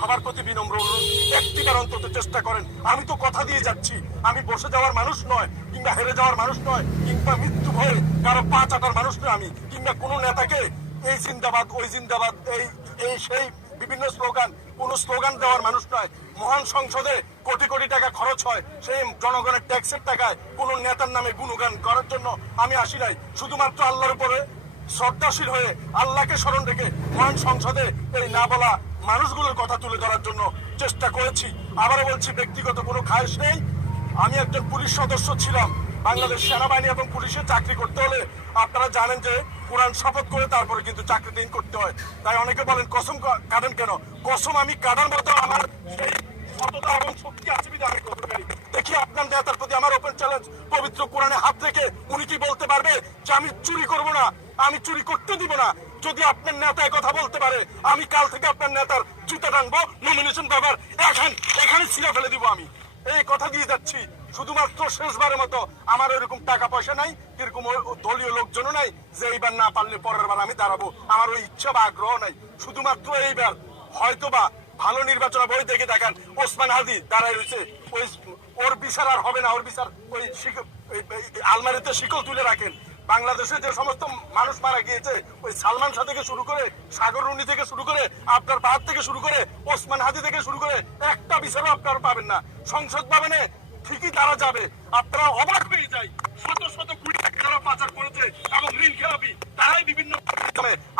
সবার প্রতি বিনম্র অনুরোধ, একটিবার অন্তত চেষ্টা করেন। আমি তো কথা দিয়ে যাচ্ছি, আমি বসে যাওয়ার মানুষ নয়, কিংবা হেরে যাওয়ার মানুষ নয়, কিংবা মৃত্যু ভয়ে কারো পা চাটার মানুষ নয় আমি, কিংবা কোনো নেতাকে এই জিন্দাবাদ ওই জিন্দাবাদ এই এই সেই বিভিন্ন কোন স্লোগান দেওয়ার মানুষ নয়। মহান সংসদে কোটি কোটি টাকা খরচ হয়, সেই জনগণের ট্যাক্সের টাকায় কোন নেতার নামে গুণগান করার জন্য আমি আসি নাই। শুধুমাত্র আল্লাহর উপরে শ্রদ্ধাশীল হয়ে আল্লাহকে স্মরণ রেখে মহান সংসদে এই না বলা মানুষগুলোর কথা তুলে ধরার জন্য চেষ্টা করেছি। আবারও বলছি, ব্যক্তিগত কোনো খায়েশ নেই। আমি একজন পুলিশ সদস্য ছিলাম। বাংলাদেশ সেনাবাহিনী এবং পুলিশে চাকরি করতে হলে আপনারা জানেন যে কোরআন শপথ করে তারপরে কিন্তু চাকরিতে করতে হয়। তাই অনেকে বলেন কসম কাটেন কেন? কসম আমি কাটার মতো আমার সেই সততা এবং শক্তি আছে বিধে আমি করতে পারি। দেখি আপনার নেতার প্রতি আমার ওপেন চ্যালেঞ্জ, পবিত্র কোরআনে হাত রেখে উনি কি বলতে পারবে যে আমি চুরি করব না, আমি চুরি করতে দিব না? যদি আপনার নেতা কথা বলতে পারে, আমি কাল থেকে আপনার নেতার জুতা টানবো, নমিনেশন পেপার এখানে ছিঁড়ে ফেলে দিব। আমি এই কথা দিয়ে যাচ্ছি। শুধুমাত্র শেষবারের মতো, আমার এরকম টাকা পয়সা নাই, এরকম দলীয় লোকজনও নাই যে এইবার না পারলে পরের বার আমি দাঁড়াবো, আমার ওই ইচ্ছা বা আগ্রহ নাই। শুধুমাত্র এইবার হয়তোবা ভালো নির্বাচন বই দেখে দেখান, ওসমান হাদি দাঁড়ায় রয়েছে, ওই ওর বিচার আর হবে না, ওর বিচার ওই আলমারিতে শিকল তুলে রাখেন। বাংলাদেশে যে সমস্ত মানুষ মারা গিয়েছে, ওই সালমান শাহ থেকে শুরু করে, সাগর রুনি থেকে শুরু করে, আপনার বাহাদ থেকে শুরু করে, ওসমান হাদি থেকে শুরু করে একটা বিচারও আপনারা পাবেন না। সংসদ ভবনে ঠিকই তারা যাবে, আপনারা অবাক হয়ে যায়। শত শত কোটি টাকা যারা পাচার করেছে এবং ঋণ খেলাপি, তারাই বিভিন্ন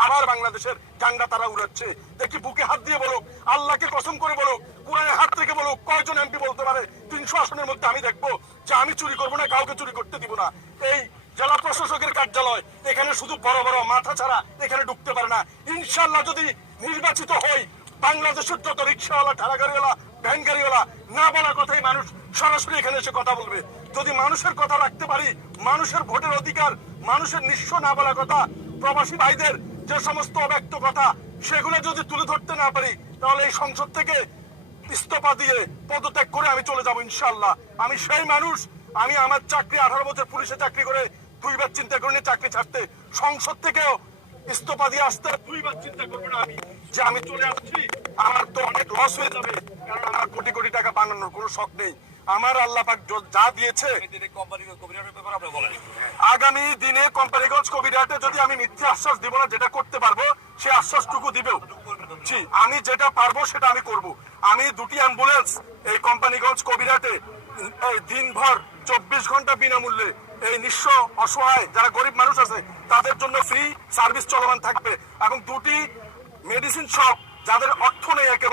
আবার বাংলাদেশের ঝান্ডা তারা উড়াচ্ছে। দেখি বুকে হাত দিয়ে বলুক, আল্লাহকে কসম করে বলুক, কোরআনে হাত থেকে বলুক, কয়জন এমপি বলতে পারে 300 আসনের মধ্যে আমি দেখবো যে আমি চুরি করবো না, কাউকে চুরি করতে দিব না। এই জেলা প্রশাসকের কার্যালয়, এখানে শুধু বড় বড় মাথা ছাড়া এখানে ঢুকতে পারে না। ইনশাল্লাহ যদি নির্বাচিত হই, বাংলাদেশের যত রিক্সাওয়ালা, ঠেলা গাড়িওয়ালা, ভ্যান গাড়িওয়ালা না বলা কথাই মানুষ সরাসরি এখানে এসে কথা বলবে। যদি মানুষের কথা রাখতে পারি, মানুষের ভোটের অধিকার, মানুষের নিঃস্ব না বলা কথা, প্রবাসী ভাইদের যে সমস্ত অব্যক্ত কথা, সেগুলো যদি তুলে ধরতে না পারি, তাহলে এই সংসদ থেকে ইস্তফা দিয়ে পদত্যাগ করে আমি চলে যাব ইনশাল্লাহ। আমি সেই মানুষ, আমি আমার চাকরি 18 বছর পুলিশে চাকরি করে 2 বার চিন্তা করিনি চাকরি ছাড়তে। সংসদ থেকেও ইস্তফা দিয়ে আসতে 2 বার চিন্তা করবো না আমি যে আমি চলে আসছি, আমার তো অনেক লস হয়ে যাবে, কারণ আমার কোটি কোটি টাকা বানানোর কোনো শখ নেই। আমার আল্লাহ পাক যা দিয়েছে, আগামী দিনে কোম্পানিগঞ্জ কবিরহাটে যদি আমি মিথ্যে আশ্বাস দিব না, যেটা করতে পারবো সে আশ্বাসটুকু দিবেও। আমি যেটা পারবো সেটা আমি করব। আমি 2টি অ্যাম্বুলেন্স এই কোম্পানিগঞ্জ কবিরহাটে দিনভর 24 ঘন্টা বিনামূল্যে এই নিঃস্ব অসহায় যারা গরিব মানুষ আছে তাদের জন্য ফ্রি সার্ভিস চলমান থাকবে, এবং 2টি মেডিসিন শপ যাদের অর্থ নেই একেবারে